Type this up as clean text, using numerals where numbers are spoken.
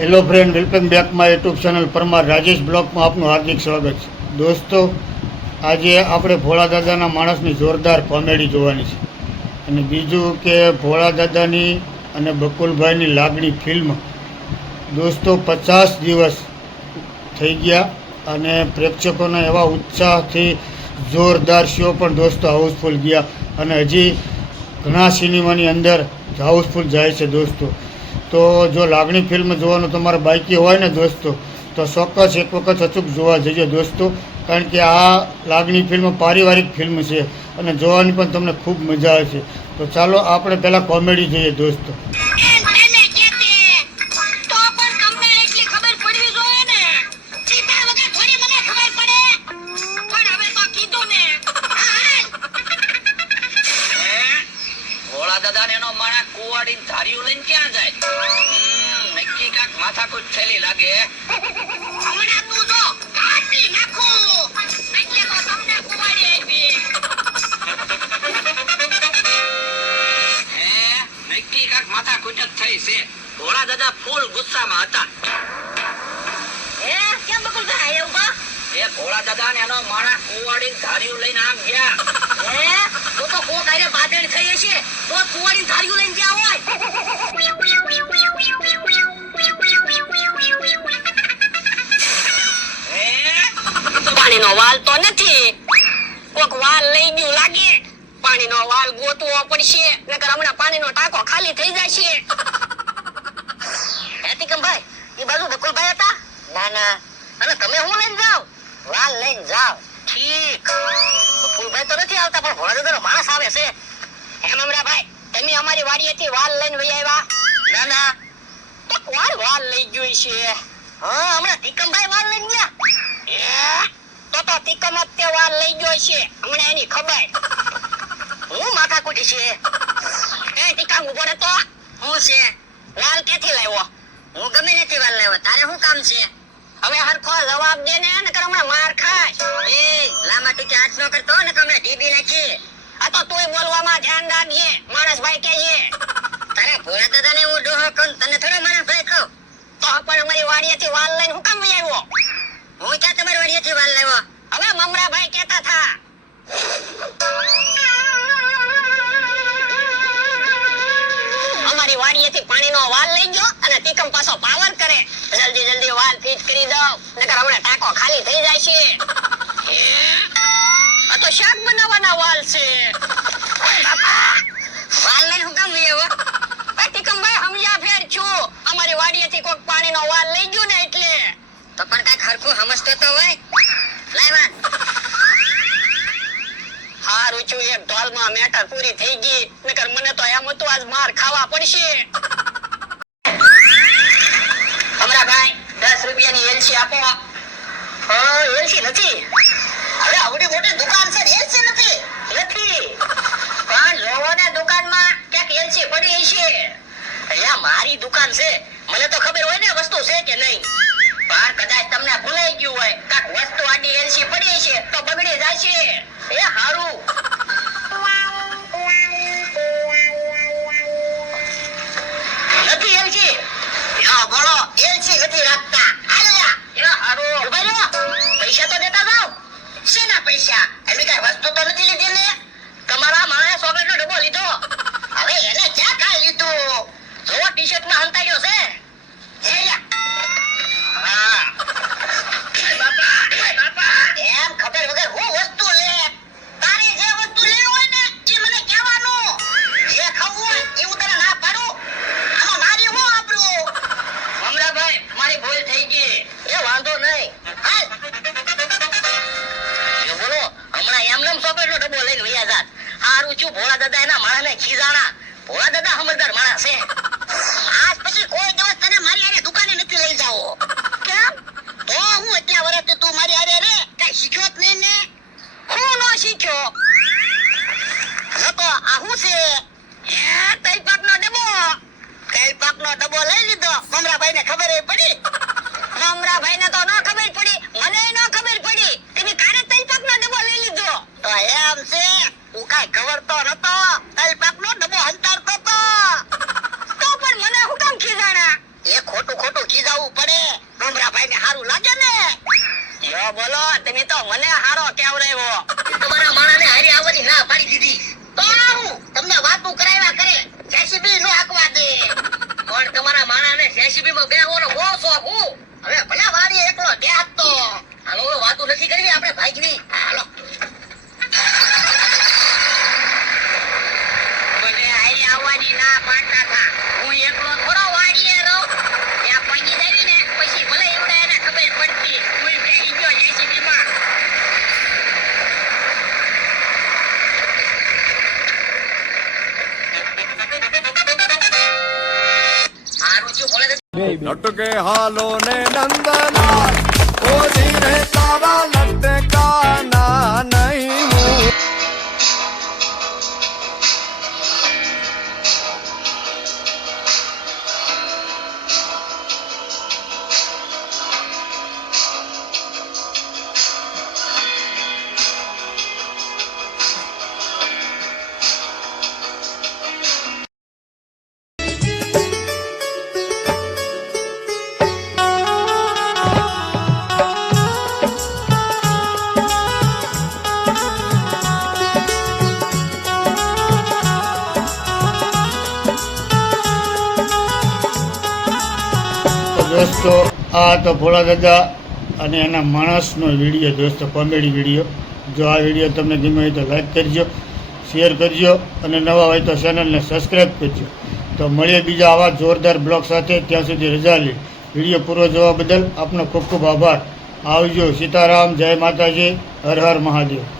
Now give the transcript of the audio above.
Hello friend, welcome back my YouTube channel Parmar Rajesh બ્લોગમાં આપનું હાર્દિક સ્વાગત છે. દોસ્તો, આજે આપણે ભોળા દાદાના માણસની જોરદાર કોમેડી જોવાની છે. અને બીજું કે ભોળા દાદાની અને બકુલભાઈની લાગણી ફિલ્મ દોસ્તો 50 દિવસ થઈ ગયા અને પ્રેક્ષકોના એવા ઉત્સાહથી જોરદાર શો પણ દોસ્તો હાઉસફુલ ગયા અને હજી ઘણા સિનેમાની અંદર હાઉસફુલ જાય છે દોસ્તો. તો જો લાગણી ફિલ્મ જોવાનું તમારે બાકી હોય ને દોસ્તો, તો ચોક્કસ એક વખત અચૂક જોવા જજો દોસ્તો. કારણ કે આ લાગણી ફિલ્મ પારિવારિક ફિલ્મ છે અને જોવાની પણ તમને ખૂબ મજા આવશે. તો ચાલો આપણે પહેલાં કોમેડી જોઈએ દોસ્તો. ધાર્યું લઈને ક્યાં જાય? નક્કી કાક માથાકૂટ થયેલી લાગે. હમણાં તું જો કાઢી નાખું એટલે તો તમને કુવાડી આપી. નક્કી કાક માથાકૂટ જ થઈ છે. ભોળા દાદા ફૂલ ગુસ્સામાં હતા. કેમ બકુલભાઈ એવું એ ભોળા દાદા ને એનો માણસ કુવાડી ધાર્યું લઈને આમ ગયા. તો કોક આરે બાદણ થઈ હશે તો કુવાડી ધાર્યું લઈને ગયા હોય. પાણીનો વાલ તો નથી, કોક વાલ લઈ ગયું લાગે. પાણીનો વાલ ગોતવો પડશે, નકર હમણાં પાણીનો ટાંકો ખાલી થઈ જશે. હેતિકમભાઈ, એ બાજુ બકુલભાઈ હતા? ના ના. અને તમે હું લઈને જાવ? વાલ લઈને જાવ. ઠીક. બકુલભાઈ તો નથી આવતા, પણ ભોળા દાદાનો માણસ આવે છે. એમ અમરાભાઈ, તમે અમારી વાડીએથી વાલ લઈને વહી આવ્યા? ના ના. તો કોણ વાલ લઈ ગયું છે? હા, હમણાં તિકમભાઈ વાલ લઈને ગયા. તો તિકમ જ તે વાલ લઈ ગયો છે. હમણાં એની ખબર. હું માથાકૂટી છે. એ તિકમ ઉભો રહે તો. હું છે? વાલ ક્યાંથી લાવ્યો? હું ગમે નથી વાલ લાવ્યો. તારે શું કામ છે? હવે હરખો જવાબ દે ને, નકર હમણાં માર ખાય. એ લાંબા ટીકે હાથ ન કરતો ને, હમણાં ઢીબી નાખી. આ તો તુંય બોલવામાં ધ્યાન રાખજે. માણસભાઈ કે છે તારે ભોળા દાદાને હું ડોહો કહું, તને થોડો માણસભાઈ કહું? તો પણ અમારી વાડીએથી વાલ લઈને હું કામ વહી આવ્યો? હું ક્યાં તમારી વાડીએથી વાલ લાવ્યો? હવે મમરાભાઈ કહેતા થા. અમારી વાડીએથી પાણીનો વાલ લઈ ગયો અને તિકમ પાછો પાવર કરે. જલ્દી જલ્દી વાલ ફિટ કરી દો, નકર હમણાં ટાંકો ખાલી થઈ જાય છે. આ તો શાક બનાવવાના વાલ છે. બાપા, વાલ લઈને હું કામ આવ્યો? તિકમભાઈ સમજ્યા ફેર છું. અમારી વાડીએથી કોઈક પાણીનો વાલ લઈ ગયો ને એટલે. તો પણ કાંઈક હરખું સમજતો તો હોય. લાય વાત. હારું છું, એક ઢોલમાં મેટર પૂરી થઈ ગઈ. નકર મને તો એમ હતું આજ માર ખાવા પડશે. અમરાભાઈ, 10 રૂપિયાની એલસી આપો. એલસી નથી. હવે આવડી મોટી દુકાન છે, એલસી નથી. પણ જોવો ને દુકાનમાં ક્યાંક એલસી પડી છે. અહીંયા મારી દુકાન છે, મને તો ખબર હોય ને વસ્તુ છે કે નહીં. પણ કદાચ તમને ભૂલાઈ ગયું હોય, કાક વસ્તુ આડી એલસી પડી છે તો બગડી જાય છે. એ હારું. નથી એલસી. યા બોલો, એલસી નથી રાખતા. હાલ્યા. એ હારું. ઉભા રહો. પૈસા તો દેતા જાવ. શેના પૈસા? એવી કઈ વસ્તુ તો નથી લીધી ને. તમારા માણસે ચોકલેટનો ડબ્બો લીધો. હવે એને ક્યાં કાંઈ લીધું? જો ટી-શર્ટમાં હંતાડ્યો છે. એમ ખબર વગર હું વસ્તુ લે. તારે જે વસ્તુ લેવી હોય ને એ મને કહેવાનું. જે ખાવું હોય એવું તને ના પાડું. આમાં મારી હું આબરૂ. મમરાભાઈ, મારી ભૂલ થઈ ગઈ. એ વાંધો નહીં. હાલ. એ બોલો, હમણાં એમનેમ ચોકલેટનો ડબ્બો લઈને વયા જાત. હારું છું, ભોળા દાદા એના માણસને ખીજાણા. ભોળા દાદા સમજદાર માણસ છે. આજ પછી કોઈ દિવસ તને મારી આરે દુકાને નથી લઈ જાવો. કેમ? તો હું એટલા વર્ષથી તું મારી આરે રે કઈ શીખ્યો જ નહીં ને. હું નો શીખ્યો. તો આ હું છે? તલપાકનો ડબ્બો. તલપાકનો ડબ્બો લઈ લીધો. મમરાભાઈને ખબર પડી? મમરાભાઈને તો ન ખબર પડી, મને ન ખબર પડી. તમે કારે તલપાકનો ડબ્બો લઈ લીધો? તો એમ છે, તું કાઈ ખબર તો નતો. તલપાકનો ડબ્બો હંતાડતો તો. મને હારો કેવરાયો. તમારા માણાને હારી આવવાની ના પાડી દીધી. તો હું તમને વાતું કરાવ્યા કરે. જેસીબી નો હાકવા દે. પણ તમારા માણાને જેસીબી માં બેહવાનો બહુ શોખ હું. હવે ભલે વાડી એકલો દેહ તો. હાલો વાતું નથી કરવી આપણે ભાગની. હાલો. મને હારી આવવાની ના પાડતા હતા. હું એકલો થોડો વાડીએ રહું. ત્યાં પગી જાવી ને પછી ભલે એવડે એને ખબર પડતી. હું બેસી ગયો જેસીબી માં. હારું છું બોલે लटके हालों ने नंदलाल ओ धीरे तारा लटकाना नहीं हूँ દોસ્તો આ તો ભોળા દાદા અને એના માણસનો વિડીયો દોસ્તો, કોમેડી વિડીયો. જો આ વિડીયો તમને ગમ્યો હોય તો લાઈક કરજો, શેર કરજો અને નવા હોય તો ચેનલને સબસ્ક્રાઈબ કરજો. તો મળીએ બીજા આવા જોરદાર બ્લોગ સાથે. ત્યાં સુધી રજા લે. વિડીયો પૂરો જોવા બદલ આપનો ખૂબ ખૂબ આભાર. આવજો. સીતારામ, જય માતાજી, હર હર મહાદેવ.